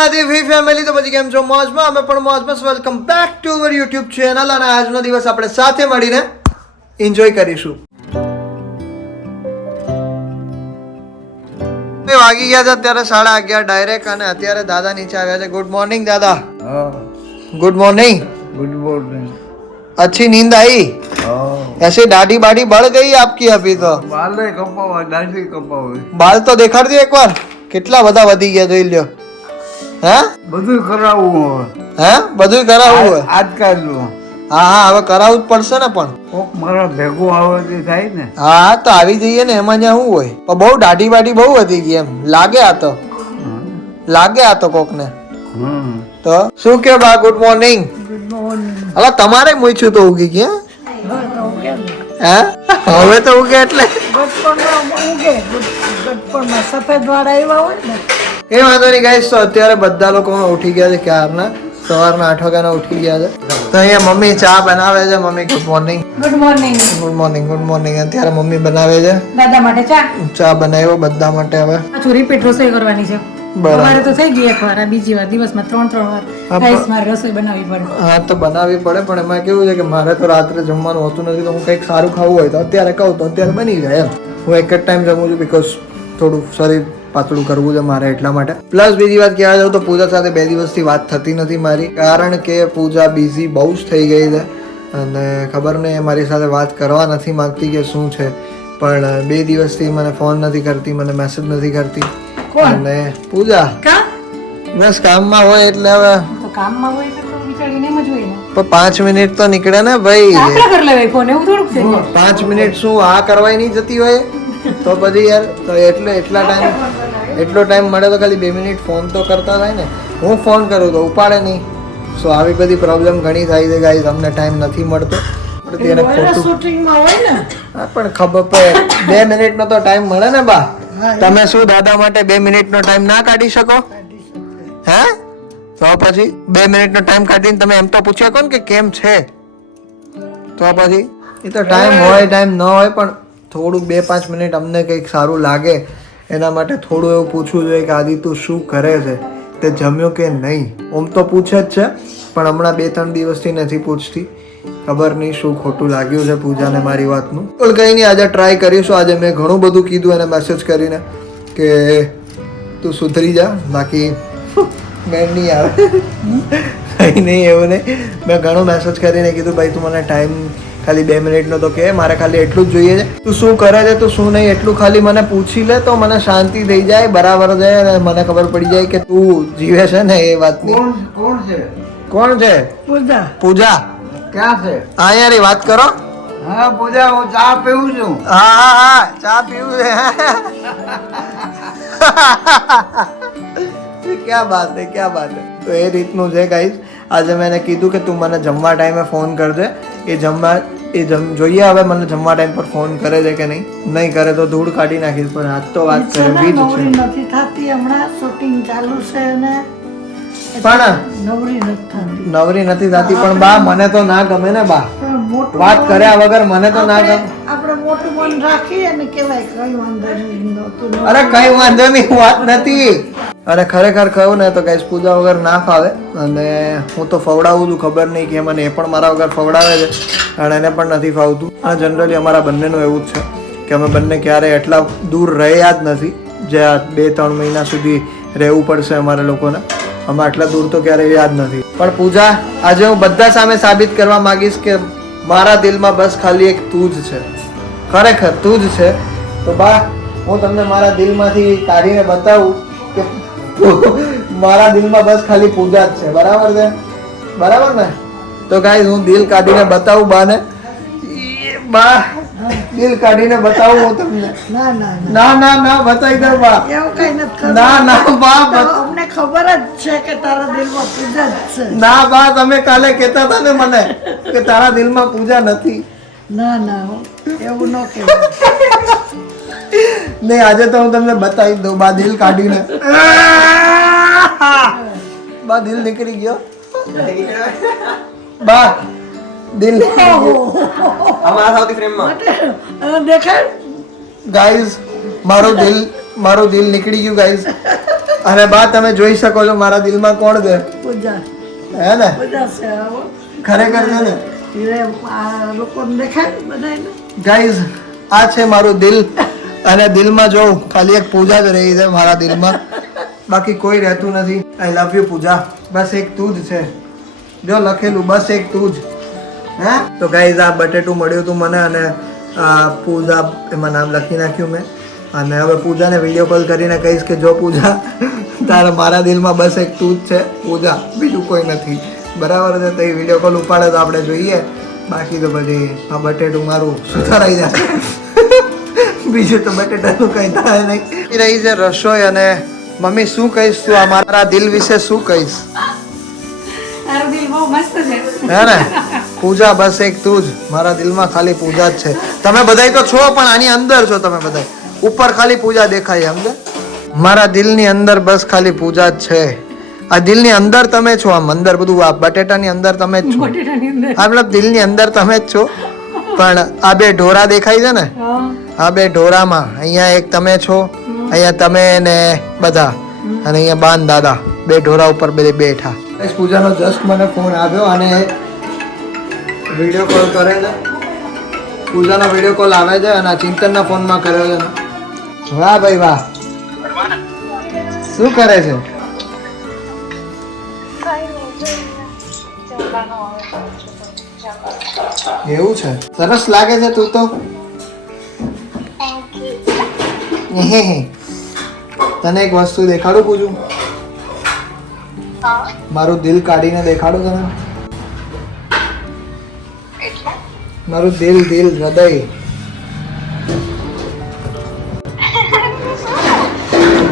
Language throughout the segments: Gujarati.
રાધે વી ફેમિલી તો પછી કેમ છો મોજમાં અમે પણ મોજમાં welcome back to our YouTube channel અને આજનો દિવસ આપણે સાથે મળીને એન્જોય કરીશું વાગી ગયા છે અત્યારે 11:30 ડાયરેક્ટ અને અત્યારે દાદા નીચે આવ્યા છે ગુડ મોર્નિંગ દાદા गुड मॉर्निंग गुड मॉर्निंग। अच्छी नींद आई ऐसे दाढ़ी बाड़ी बढ़ गई आपकी अभी तो बाल कपावा दाढ़ी कपावा बाल तो देखाड़ दो एक बार કેટલા બધા વધી ગયા જોઈ લ્યો હે બધું કરાવવું હે બધું કરાવવું હોય આજકાલ હા હા હવે કરાવવું જ પડશે ને પણ કોક મારા ભેગું આવવાથી થાય ને હા તો આવી જઈએ ને એમાં જ્યાં શું હોય પણ બહુ દાઢી બાઢી બહુ વધી ગઈ એમ લાગે આ તો કોક ને તો શું કે બા ગુડ મોર્નિંગ હવે તમારે મૂછું તો ઉગી ગયા હે હવે તો ઉગે એટલે એ વાંધો નહીં ગાઈસ તો અત્યારે બધા લોકો ઉઠી ગયા છે ક્યારના સવારના 8 વાગ્યાના ઉઠી ગયા છે તો અહીંયા મમ્મી ચા બનાવે છે mummy good morning good morning good morning good morning અત્યારે મમ્મી બનાવે છે દાદા માટે ચા બનાવ્યો બધા માટે હવે પાછું રિપીટ રસોઈ કરવાની છે સવારે તો થઈ ગઈ એકવાર આ બીજી વાર દિવસમાં 3 વાર ગાઈસ મારે રસોઈ બનાવવી પડે હા તો બનાવવી પડે પણ એમાં કેવું છે કે મારે તો રાત્રે જમવાનું હોતું નથી તો હું કંઈક સારું ખાવું હોય તો અત્યારે કહું તો અત્યારે બની જાય એમ હું એક જ ટાઈમ જમું છું બીકોઝ થોડું શરીર પાતળું કરવું છે મારે એટલા માટે પ્લસ બીજી વાત કહેવા જાઉં તો પૂજા સાથે 2 દિવસથી વાત થતી નથી મારી કારણ કે પૂજા બિઝી બહુ જ થઈ ગઈ છે અને ખબર નહીં મારી સાથે વાત કરવા નથી માંગતી કે શું છે પણ 2 દિવસથી મને ફોન નથી કરતી મને મેસેજ નથી કરતી અને પૂજા બસ કામમાં હોય એટલે હવે તો કામમાં હોય તો વિચારીને એમ જ હોય ને પણ 5 મિનિટ તો નીકળે ને ભાઈ આપણે કરી લેવાય ફોન એવું થોડુંક છે 5 મિનિટ શું આ કરવાય નહીં જતી હોય તો પછી યાર તો એટલો ટાઈમ મળે તો ખાલી 2 મિનિટ ફોન તો કરતા થાય ને હું ફોન કરું તો ઉપાડે નહીં સો આવી બધી પ્રોબ્લેમ ઘણી થાય છે ગાઈસ અમને ટાઈમ નથી મળતો તેને ખોટું શૂટિંગમાં હોય ને હા પણ ખબર પડે 2 મિનિટનો તો ટાઈમ મળે ને બા તમે શું દાદા માટે 2 મિનિટનો ટાઈમ ના કાઢી શકો હે તો પછી 2 મિનિટનો ટાઈમ કાઢીને તમે એમ તો પૂછ્યા કોણ કે કેમ છે તો પછી એ તો ટાઈમ હોય ટાઈમ ન હોય પણ થોડું 2-5 મિનિટ અમને કંઈક સારું લાગે એના માટે થોડું એવું પૂછવું જોઈએ કે આદિ તું શું કરે છે તે જમ્યો કે નહીં ઓમ તો પૂછે જ છે પણ હમણાં 2-3 દિવસથી નથી પૂછતી ખબર નહીં શું ખોટું લાગ્યું છે પૂજાને મારી વાતનું પણ કંઈ નહીં આજે ટ્રાય કરીશું આજે મેં ઘણું બધું કીધું એને મેસેજ કરીને કે તું સુધરી જા બાકી મેં નહીં આવે કંઈ નહીં એવું નહીં મેં ઘણું મેસેજ કરીને કીધું ભાઈ તું મને ટાઈમ ખાલી 2 મિનિટનો તો કે મારે ખાલી એટલું જ જોઈએ છે તું શું કરે છે તું શું નહીં એટલું ખાલી મને પૂછી લે તો મને શાંતિ થઈ જાય બરાબર જાય અને મને ખબર પડી જાય કે તું જીવે છે ને એ વાતની કોણ છે પૂજા ક્યાં છે હા યાર એ વાત કરો હા પૂજા હું ચા પીવું છું હા ચા પીવું છે ક્યાં બાત હે તો એ રીતનું છે ગાઈસ આજે મેં એને કીધું કે તું મને જમવા ટાઈમે ફોન કરજે જોઈએ હવે મને જમવા ટાઈમ પર ફોન કરે છે કે નહીં કરે તો ધૂળ કાઢી નાખીશ પણ આજ તો વાત કરવી જ છે નથી થતી હમણાં શૂટિંગ ચાલુ છે ને પણ નવરી નથી થતી નવરી નથી થતી પણ બા મને તો ના ગમે ને બા વાત કર્યા વગર મને તો ના ગમે આપણે મોટું મન રાખીએ ને કહેવાય કઈ વાંધો નહીં અરે કઈ વાંધો નહીં વાત નથી અને ખરેખર કહ્યું ને તો ગાઈસ પૂજા વગર ના ફાવે અને હું તો ફવડાવું છું ખબર નહીં કે મને એ પણ મારા વગર ફવડાવે છે અને એને પણ નથી ફાવતું અને જનરલી અમારા બંનેનું એવું જ છે કે અમે બંને ક્યારેય એટલા દૂર રહ્યા જ નથી જે આ 2-3 મહિના સુધી રહેવું પડશે અમારે લોકોને અમે આટલા દૂર તો ક્યારેય યાદ નથી પણ પૂજા આજે હું બધા સામે સાબિત કરવા માંગીશ કે મારા દિલમાં બસ ખાલી એક તું જ છે ખરેખર તું જ છે તો બા હું તમને મારા દિલમાંથી કાઢીને બતાવું કે મારા દિલમાં બસ ખાલી પૂજા જ છે બરાબર ને તો ગાઈસ હું દિલ કાઢીને બતાવું બાને બા દિલ કાઢીને બતાવું હું તમને ના બતાવી દો બા એવું કઈ નથી ના બા અમને ખબર જ છે કે તારા દિલમાં પૂજા જ છે ના બા તમે કાલે કહેતા હતા ને મને કે તારા દિલમાં પૂજા નથી ના એવું ન કહેવાય નહીં આજે તો હું તમને બતાવી દઉં બા દિલ કાઢીને બા દિલ નીકળી ગયો બા દિલ અમારા સાઉથી ફ્રેમમાં દેખાય ગાઈઝ મારું દિલ નીકળી ગયું ગાઈઝ અને બા તમે જોઈ શકો છો મારા દિલમાં કોણ છે પૂજા હે ને પૂજા છે આવો ખરેખર છે ને ધીરે આ લોકોને દેખાય ને બધાને ગાઈઝ આ છે મારું દિલ અને દિલમાં જો ખાલી એક પૂજા જ રહી છે મારા દિલમાં બાકી કોઈ રહેતું નથી આઈ લવ યુ પૂજા બસ એક તું જ છે જો લખેલું બસ એક તું જ હે તો ગાઈઝ આ બટેટું મળ્યું હતું મને અને પૂજા એમાં નામ લખી નાખ્યું મેં અને હવે પૂજાને વિડીયો કોલ કરીને કહીશ કે જો પૂજા તારા મારા દિલમાં બસ એક તું જ છે પૂજા બીજું કોઈ નથી બરાબર છે તો એ વિડીયો કોલ ઉપાડે તો આપણે જોઈએ બાકી તો પછી આ બટેટું મારું સુધારાઈ જાય બીજું તો બટેટાનું કંઈ થાય નહીં રહી છે રસોઈ અને મમ્મી શું કહીશ તું આ મારા દિલ વિશે શું કહીશ તારું દિલ બહુ મસ્ત છે હે ને પૂજા બસ એક તું જ મારા દિલમાં ખાલી પૂજા જ છે તમે બધાય તો છો પણ આની અંદર છો તમે બધાય ઉપર ખાલી પૂજા દેખાય સમજે મારા દિલની અંદર બસ ખાલી પૂજા જ છે આ દિલની અંદર તમે છો આમ અંદર બધું આ બટેટાની અંદર તમે જ છો બટેટાની અંદર આ મતલબ દિલની અંદર તમે જ છો પણ આ બે ઢોરા દેખાય છે ને હા. આ બે ઢોરામાં અહીંયા એક તમે છો અહીંયા તમે ને બધા અને અહીંયા બાન દાદા બે ઢોરા ઉપર બે બેઠા પૂજાનો જસ્ટ મને ફોન આવ્યો અને વિડીયો કોલ કરે છે પૂજાનો વિડીયો કોલ આવે છે અને આ ચિંતનના ફોનમાં કર્યો છે ને વાહ ભાઈ વાહ શું કરે છે એવું છે સરસ લાગે છે તું તો તને એક વસ્તુ દેખાડું પૂછું મારું દિલ કાઢીને દેખાડું તને મારું દિલ હૃદય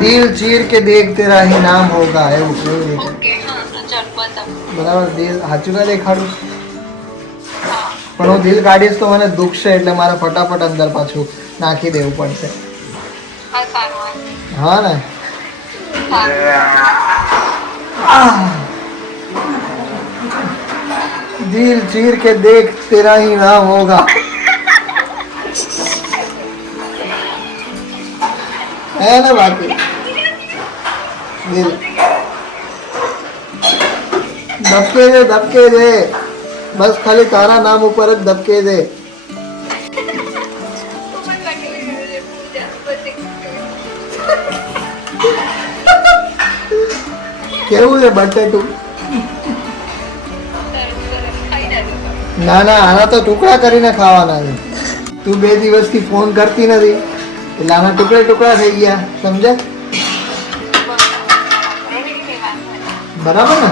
દિલ ચીર કે દેખ તેરા ही नाम होगा એવું કેવું બરાબર દિલ સાચું ના દેખાડું પણ હું દિલ કાઢીશ તો મને દુખશે એટલે મારે ફટાફટ અંદર પાછું નાખી દેવું પડશે હા ને दिल चीर के देख तेरा ही नाम होगा है ना बाकी दिल धबके दे बस खाली तारा नाम ऊपर જ ધબકે દે કેવું છે બટેટું ના ના આના તો ટુકડા કરીને ખાવાના છે તું 2 દિવસથી ફોન કરતી નથી એટલે આના ટુકડા થઈ ગયા સમજે બરાબર ને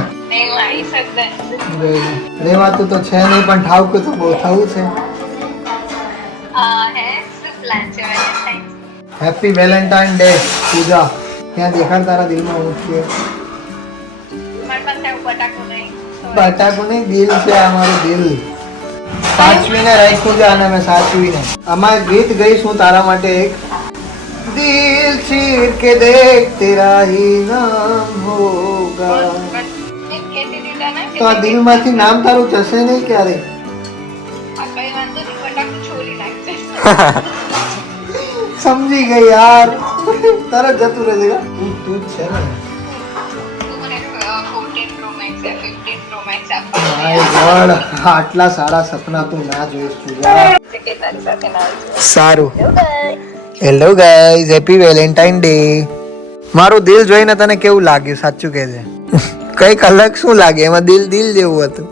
રેવાતું તો છે નહીં પણ ઠાવકું તો બહુ થવું છે હેપી વેલેન્ટાઇન ડે પૂજા ત્યાં દેખાડ તારા દિલમાં હું છે બટાકું નહીં દિલ છે આ મારું દિલ સાચવીને રાખ્યું છે આને મેં સાચવીને આમાં ગીત ગઈશું તારા માટે એક દિલ ચીર કે દેખ તેરા હી નામ હોગા તો આ દિલમાંથી નામ તારું જશે નહીં ક્યારે સમજી ગઈ યાર તરત જતું રહેશે તું જ છે ને માય ગોડ આટલા સારા સપના તું ના જોઈશ સારું hello guys happy Valentine day મારું દિલ જોઈને તને કેવું લાગ્યું સાચું કહેજે કઈક અલગ શું લાગે એમાં દિલ જેવું હતું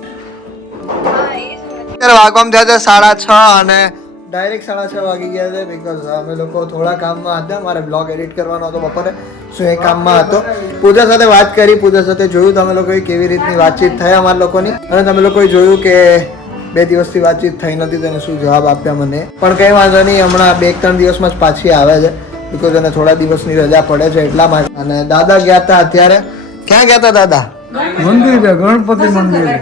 વાગવામાં થયા છે 6:30 અને ડાયરેક્ટ 6:30 વાગી ગયા છે બીકોઝ અમે લોકો થોડા કામમાં હતા મારે બ્લોગ એડિટ કરવાનો હતો બપોરે શું એ કામમાં હતો પૂજા સાથે વાત કરી પૂજા સાથે જોયું તમે લોકોએ કેવી રીતની વાતચીત થઈ અમારા લોકોની અને તમે લોકોએ જોયું કે 2 દિવસથી વાતચીત થઈ નથી તેને શું જવાબ આપ્યા મને પણ કંઈ વાંધો નહીં હમણાં 2-3 દિવસમાં જ પાછી આવે છે બીકોઝ એને થોડા દિવસની રજા પડે છે એટલા માટે અને દાદા ગયા હતા અત્યારે ક્યાં ગયા હતા દાદા મંદિરે ગણપતિ મંદિરે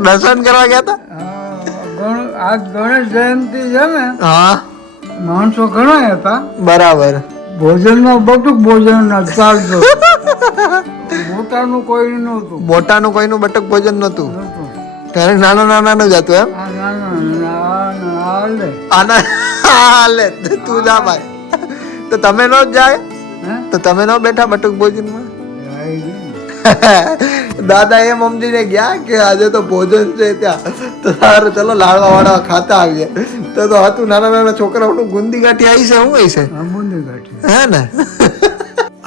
દર્શન કરવા ગયા હતા આજ ગણેશ જયંતિ છે ને હા માણસો ઘણા હતા બરાબર ભોજનમાં બટુક ભોજન ચાલતો મોટાનું કોઈ નહોતું બટક ભોજન નહોતું ત્યારે નાનું જ હતું એમ આ નાના હાલે આના હાલે તું જા ભાઈ તો તમે નો જ જાય હે તો તમે ન બેઠા બટુક ભોજનમાં? આવી ગયું. દાદા એમ સમજીને ગયા કે આજે તો ભોજન છે ત્યાં, તો સારું ચલો લાડવા વાળવા ખાતા આવીએ. તો હતું નાના નાના છોકરાઓનું ગુંદી ગાંઠી આવી છે, શું હોય છે? આ બુંદી કાઢી. હે ને?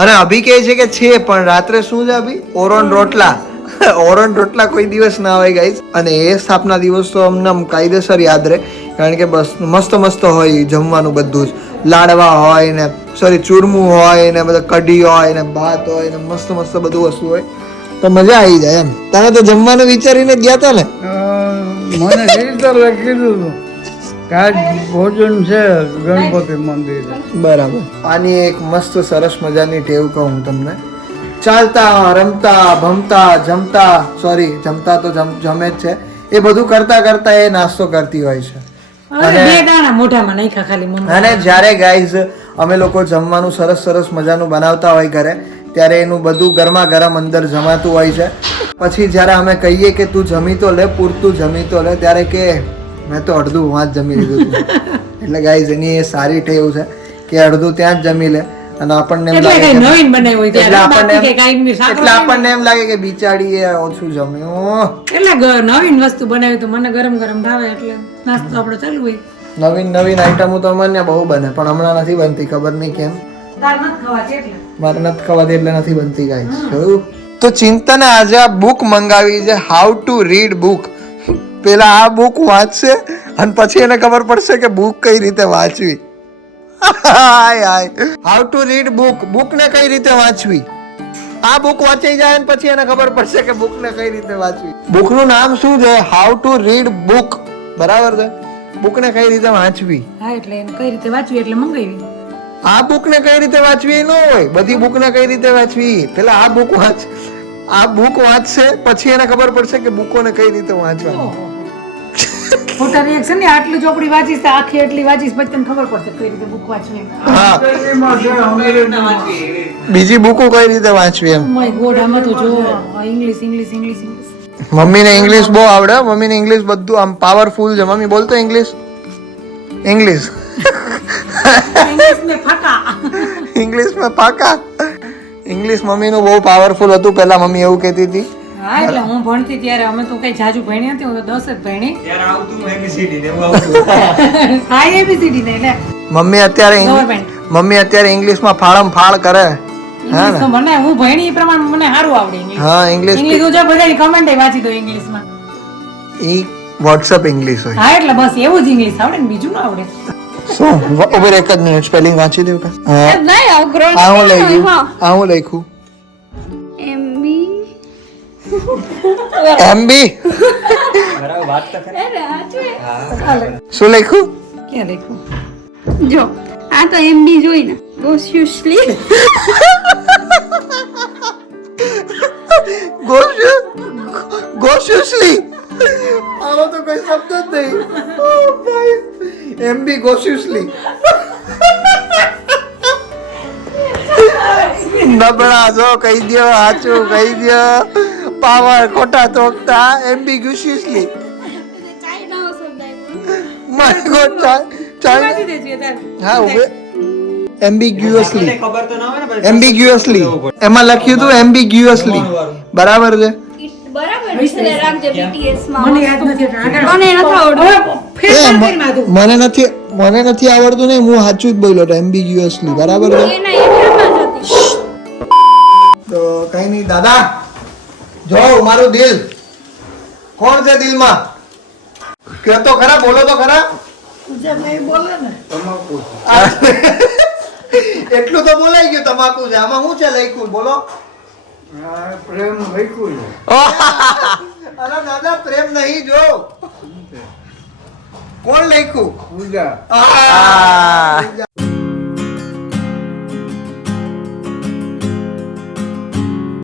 અને અભી કહે છે કે છે પણ રાત્રે શું છે અભી? ઓરોન રોટલા. ઓરોન રોટલા કોઈ દિવસ ના હોય ગાઈસ. અને એ સ્થાપના દિવસ તો અમને આમ કાયદેસર યાદ રહે, કારણ કે બસ મસ્ત મસ્ત હોય જમવાનું બધું જ. લાડવા હોય ને સોરી ચૂરમું હોય ને બધા કઢી હોય ને ભાત હોય ને મસ્ત મસ્ત બધું વસ્તુ હોય, તો મજા આવી જાય એમ. તમે તો જમવાનું વિચારીને જ ગયા હતા ને? મને કીધું કીધું કે આજ ભોજન છે ગણપતિ મંદિરે. બરાબર. આની એક મસ્ત સરસ મજાની ટેવ કહું હું તમને. ચાલતા રમતા ભમતા જમતા સોરી જમતા તો જમે જ છે, એ બધું કરતા કરતા એ નાસ્તો કરતી હોય છે. હવે બે દાણા મોઢામાં નાખ્યા ખાલી મમ્મી. અને જ્યારે ગાઈઝ અમે લોકો જમવાનું સરસ સરસ મજાનું બનાવતા હોય ઘરે, ત્યારે એનું બધું ગરમા ગરમ અંદર જમાતું હોય છે. પછી જ્યારે અમે કહીએ કે તું જમી તો લે, પૂરતું જમી તો લે, ત્યારે કે મેં તો અડધું વાં જ જમી લીધું હતું. એટલે ગાઈઝ એની એ સારી ટેવ છે કે અડધું ત્યાં જ જમી લે. અને આપણને એમ એટલે લાગે કઈ કે નવીન બનાવ્યું હોય એટલે ત્યારે બાકી આપણને કે કાંઈક ની શાક એટલે આપણને એમ લાગે કે બિચારીએ ઓછું જમ્યું. એટલે નવીન વસ્તુ બનાવી તો મને ગરમ ગરમ ભાવે એટલે નાસ્તો આપણો ચાલુ હોય. નવીન નવીન આઈટમો તો મને બહુ બને, પણ હમણાં નથી બનતી, ખબર નહીં કેમ. તાર નથી ખવાતી એટલે. મારે નથી ખવાતી એટલે નથી બનતી ગાઈસ. જોયું? તો ચિંતને આજે આ બુક મંગાવી છે, હાઉ ટુ રીડ બુક. પેલા આ બુક વાંચશે અને પછી એને ખબર પડશે કે બુક કઈ રીતે વાંચવી. Hi hi, how to read book. Book ને કઈ રીતે વાંચવી, આ બુક વાંચી જાય ને પછી એને ખબર પડશે કે બુક ને કઈ રીતે વાંચવી. બુક નું નામ શું છે? How to read book. બરાબર છે? બુક ને કઈ રીતે વાંચવી. હા એટલે એને કઈ રીતે વાંચવી એટલે મંગાવી. આ બુક ને કઈ રીતે વાંચવી ન હોય, બધી બુક ને કઈ રીતે વાંચવી. પેલા આ બુક વાંચ, આ બુક વાંચશે પછી એને ખબર પડશે કે બુકોને કઈ રીતે વાંચવા. ખોટા રિએક્શન ને આટલું ચોપડી વાંચીશ તો આખી એટલી વાંચીશ પછી તને ખબર પડશે કઈ રીતે બુક વાંચવી. હા, એમાં છે અંગ્રેજીમાં. બીજી બુકો કઈ રીતે વાંચવી એમ. માય ગોડ આમાં તો જો ઇંગ્લિશ ઇંગ્લિશ ઇંગ્લિશ ઇંગ્લિશ. મમ્મીને ઇંગ્લિશ બહુ આવડે. મમ્મીને ઇંગ્લિશ બધું આમ પાવરફુલ છે. મમ્મી બોલતો ઇંગ્લિશ ઇંગ્લિશ ઇંગ્લિશ મે ફાકા. ઇંગ્લિશ માં પાકા. ઇંગ્લિશ મમ્મીનું બહુ પાવરફુલ હતું પહેલા. મમ્મી એવું કહેતી હતી. હા એટલે હું ભણતી ત્યારે અમે તો કઈ જાજુ ભણી નથી, હું તો 10 જ ભણી. ત્યારે આવતું ABCD ને એવું આવતું. હા એબીસીડી ને એટલે મમ્મી અત્યારે ગવર્મેન્ટ મમ્મી અત્યારે ઇંગ્લિશમાં ફાળમ ફાળ કરે. ઇંગ્લિશ તો મને હું ભણી એ પ્રમાણે મને સારું આવડે ઇંગ્લિશ. હા, ઇંગ્લિશ ઇંગ્લિશ હું જો બધાની કમેન્ટ વાંચી દો ઇંગ્લિશમાં. ઈ વોટ્સઅપ ઇંગ્લિશ હોય. હા એટલે બસ એવું જ ઇંગ્લિશ આવડે ને બીજું ના આવડે. શું ઉભી એક જ મિનિટ સ્પેલિંગ વાંચી દઉં કે? હા, નહીં અઘરો આ હું લઈ ગયું. આ હું લખ્યું. એમબી બરાબર વાત તો ખરી. શું લખ્યું? ક્યાં દેખું? જો આ તો એમબી જોઈ ને ગોસ્યુસલી ગોસ્યુસલી. આનો તો કોઈ શબ્દ જ નહીં. ઓ ભાઈ, એમબી ગોસ્યુસલી. નબળા જો કહી દો, સાચું કહી દો. પાવર ખોટા તોકતા એમ્બિગ્યુઅસલી. માય ગોડ, વાંચી દેજે તાર. હા ઉભે. એમ્બિગ્યુઅસલી. ખબર તો ના હોય ને પછી. એમ્બિગ્યુઅસલી એમાં લખ્યું હતું એમ્બિગ્યુઅસલી. બરાબર છે? બરાબર વિસરે રાખજે BTS માં મને યાદ નથી આવતું. મને નથી આવડતું. હવે ફેરફાર કરી નાખું. મને નથી આવડતું ને, હું સાચું જ બોલ્યો હતો. એમ્બિગ્યુઅસલી બરાબર છે? એના એરિયામાં જ હતી. તો કઈ નહીં દાદા, જો મારું દિલ કોણ છે દિલમાં? કે તો ખરા, બોલો તો ખરા. જેમ એ બોલે ને તમાકુ. એટલું તો બોલાઈ ગયું તમાકુ છે. આમાં શું છે લખ્યું બોલો? આ પ્રેમ લખ્યું છે. અરે દાદા પ્રેમ નહીં, જો કોણ લખ્યું? પૂજા. પૂજા